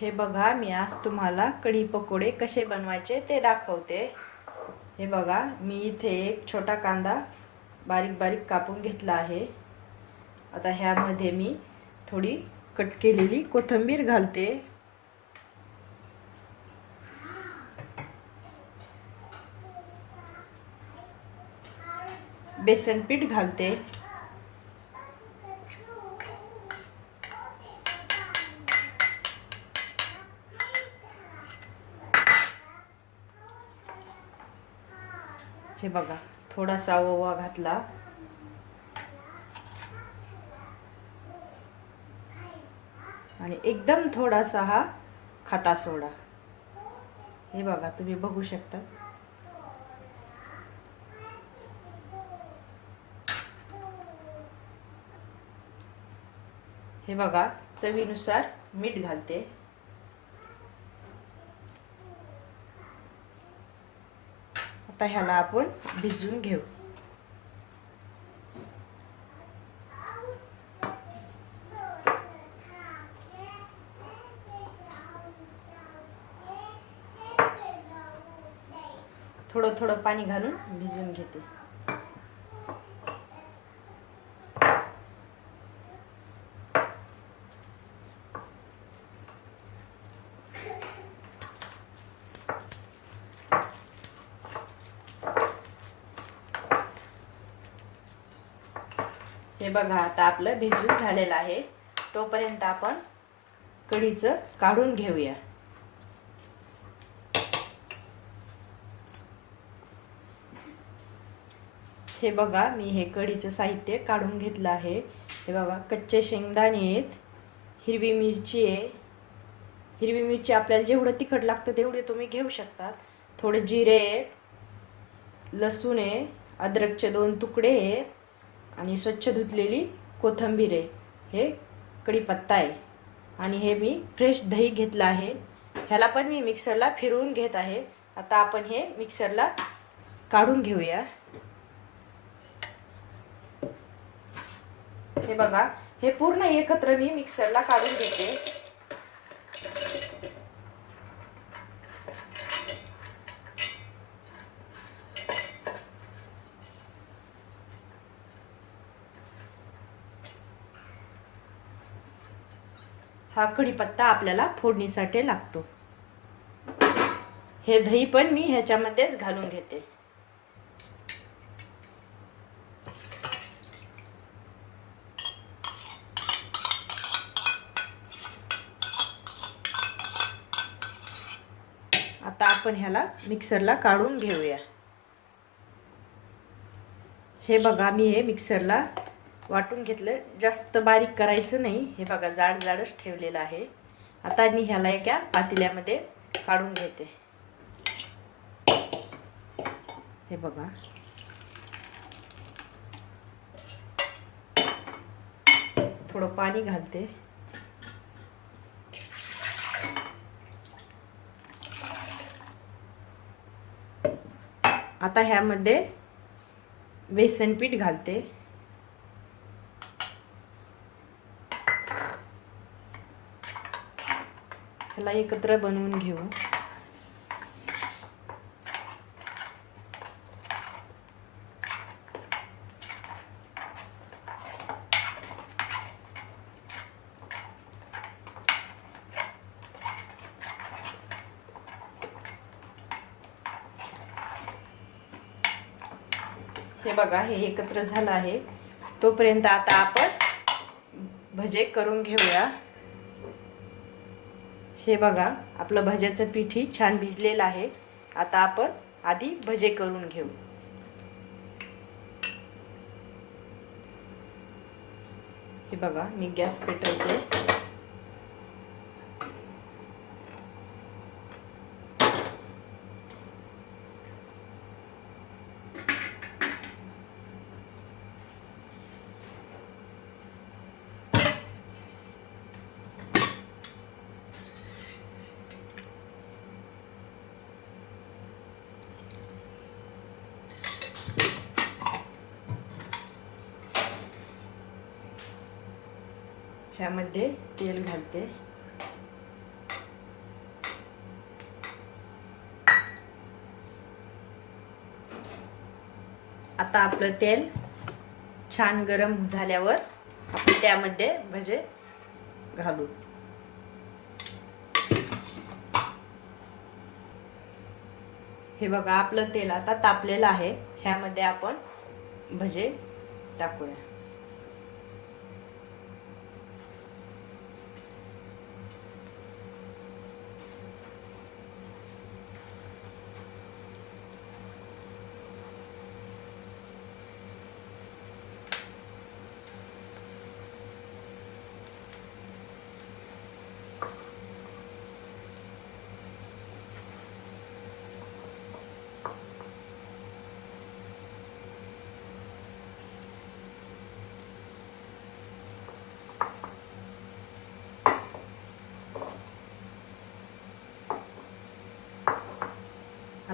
हे बघा मी आज तुम्हाला कढी पकोडे कसे बनवायचे ते दाखवते. हे बघा मी इथे एक छोटा कांदा बारीक बारीक कापून घेतला आहे. आता ह्यामध्ये मी थोडी कट केलेली कोथिंबीर घालते. बेसन पीठ घालते हे बघा थोडासा ओवा घातला. आणि एकदम थोडासा हा खाता सोडा. हे बघा तुम्ही बघू शकता. हे बघा चवीनुसार मीठ घालते. आता ह्याला आपण भिजून घेऊ. थोडं थोडं पाणी घालून भिजून घेते. हे बघा आता आपलं भिजून झालेलं आहे. तोपर्यंत आपण कढीचं काढून घेऊया. हे बघा मी हे कढीचं साहित्य काढून घेतलं आहे. हे बघा कच्चे शेंगदाणे आहेत हिरवी मिरची आहे. हिरवी मिरची आपल्याला जेवढं तिखट लागतं तेवढे तुम्ही घेऊ शकतात. थोडे जिरे आहेत लसूण आहे अद्रकचे दोन तुकडे आहेत. आणि स्वच्छ धुतलेली कोथिंबीर. आहे हे कढीपत्ता आहे. आणि हे मी फ्रेश दही घेतलं आहे. ह्याला पण मी मिक्सरला फिरवून घेत आहे. आता आपण हे मिक्सरला काढून घेऊया. हे बघा हे पूर्ण एकत्र मी मिक्सरला काढून घेते. हा कढीपत्ता आपल्याला फोडणीसाठी लागतो. हे दही पण मी ह्याच्यामध्येच घालून घेते. आता आपण ह्याला मिक्सरला काढून घेऊया. हे बघा मी हे मिक्सरला वाटून घेतलं. जास्त बारीक करायचं नाही. हे बघा जाड जाडच ठेवलेलं आहे. आता मी ह्याला एका पातेल्यामध्ये काढून घेते. हे बघा. थोडं पाणी घालते. आता ह्यामध्ये बेसन पीठ घालते. ह्याला एकत्र बनवून घेऊ. हे बघा हे एकत्र झालं आहे. तोपर्यंत आता आपण भजे करून घेऊया. हे बघा आपलं भज्याचं पीठही छान भिजलेलं आहे. आता आपण आधी भजे करून घेऊ. हे बघा मी गॅस पेटवते. यामध्ये तेल घालते. आता आपलं तेल छान गरम झाल्यावर त्यामध्ये म्हणजे भजे घालू हे बघा आपलं तेल आता तापलेलं आहे. ह्यामध्ये आपण भजे टाकूया.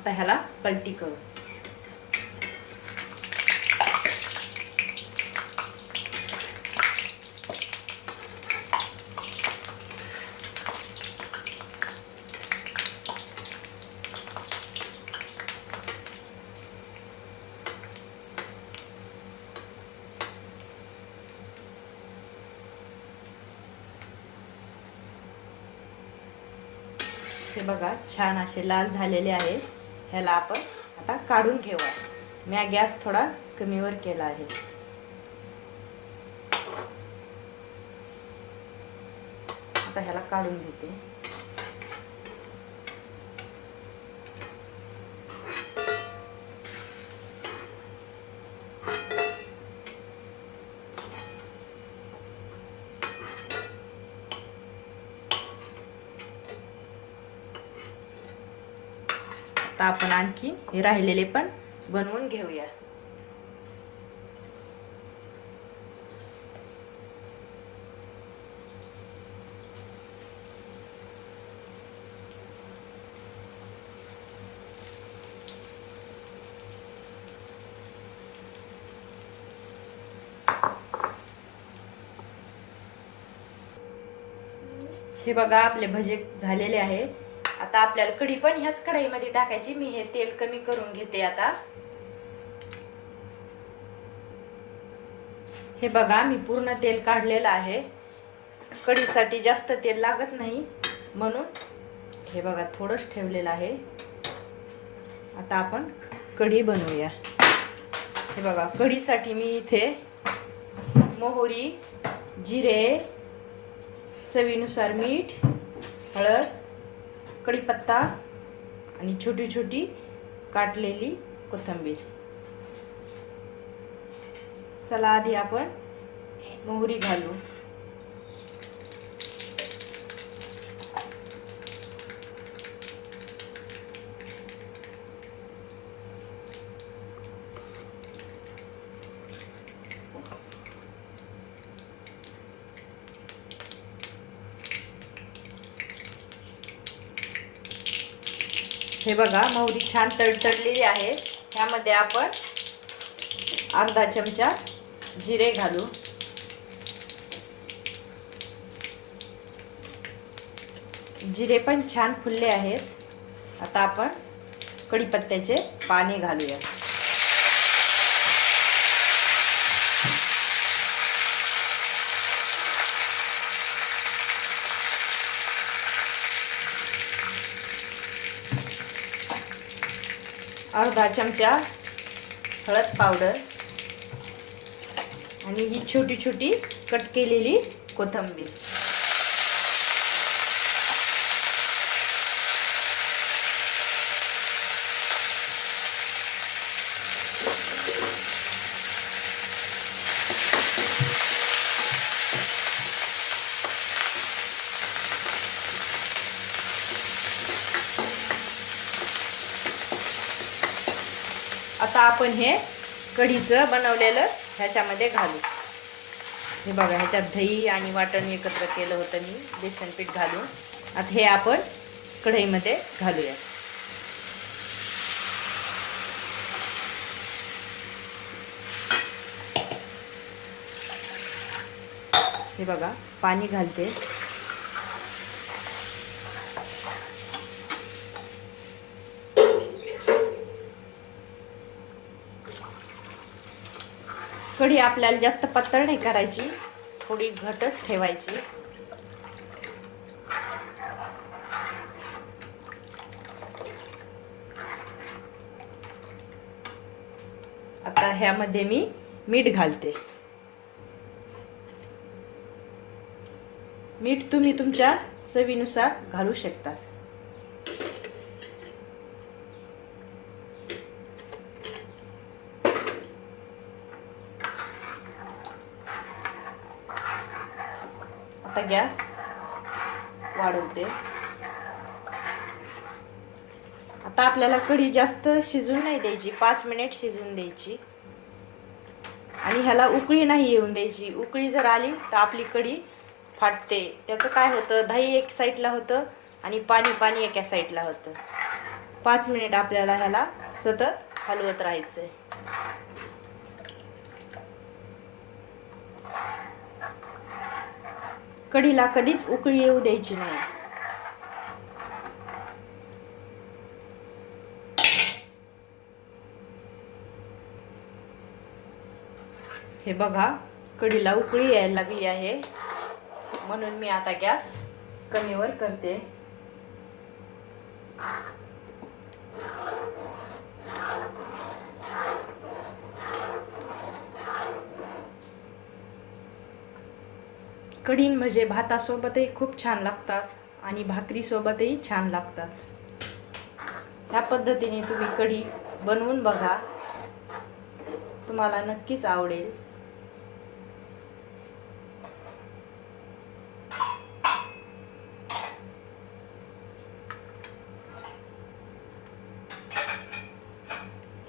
आता ह्याला पलटी करू. हे बघा छान असे लाल झालेले आहे ह्याला आपण आता काढून घेऊया. मी गॅस थोडा कमीवर केला आहे. आता ह्याला काढून घेते. आता आपण आणखी हे राहिलेले पण बनवून घेऊया. हे बघा आपले भजे झालेले आहे आता आपल्याला कढी पण ह्याच कढईमध्ये टाकायची. मी हे तेल कमी करून घेते आता. हे बघा मी पूर्ण तेल काढलेलं आहे. कढीसाठी जास्त तेल लागत नाही म्हणून हे बघा थोडंच ठेवलेलं आहे. आता आपण कढी बनवूया. हे बघा कढीसाठी मी इथे मोहरी जिरे चवीनुसार मीठ हळद कढीपत्ता आणि छोटी छोटी काटलेली कोथिंबीर. चला आधी आपण मोहरी घालू. हे बघा मोहरी छान तडतडलेली आहे. ह्यामध्ये आपण अर्धा चमचा जिरे घालू. जिरे पण छान फुलले आहेत. आता आपण कढीपत्त्याचे पाणी घालूया अर्धा चमचा हळद पावडर आणि ही छोटी छोटी कट केलेली कोथिंबीर. आता आपण हे कढीचं बनवलेलं ह्याच्यामध्ये घालू. हे बघा ह्याच्यात दही आणि वाटण एकत्र केलं होतं मी बेसन पीठ घालून. आता हे आपण कढईमध्ये घालूया. हे बघा पाणी घालते. कढी आपल्याला जास्त पातळ नाही करायची थोडी घटच ठेवायची. आता ह्यामध्ये मी मीठ घालते. मीठ तुम्ही तुमच्या चवीनुसार घालू शकतात आता गॅस वाढवते. आता आपल्याला कढी जास्त शिजून नाही द्यायची पाच मिनिट शिजून द्यायची. आणि ह्याला उकळी नाही येऊन द्यायची. उकळी जर आली तर आपली कढी फाटते. त्याचं काय होतं? दही एक साईडला होतं आणि पाणी पाणी एका साईडला होतं. पाच मिनिट आपल्याला ह्याला सतत हलवत राहायचं आहे कढीला कधीच उकळी येऊ द्यायची नाही. हे बघा कढीला उकळी यायला लागली आहे. म्हणून मी आता गॅस कमीवर करते. कढी म्हणजे भातासोबतही खूप छान लागतात आणि भाकरीसोबतही छान लागतात. ह्या पद्धतीने तुम्ही कढी बनवून बघा. तुम्हाला नक्कीच आवडेल.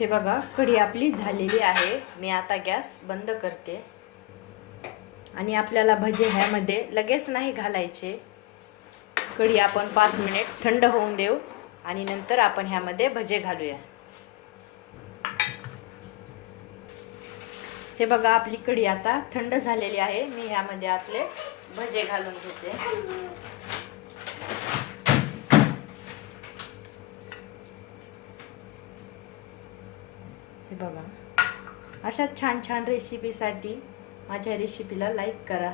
हे बघा कढी आपली झालेली आहे. मी आता गॅस बंद करते. आणि आपल्याला भजे ह्यामध्ये लगेच नाही घालायचे. कढी आपण पाच मिनिट थंड होऊन देऊ आणि नंतर आपण ह्यामध्ये भजे घालूया. हे बघा आपली कढी आता थंड झालेली आहे. मी ह्यामध्ये आतले भजे घालून घेते. हे बघा अशा छान छान रेसिपीसाठी माझ्या रेसिपीला लाईक करा.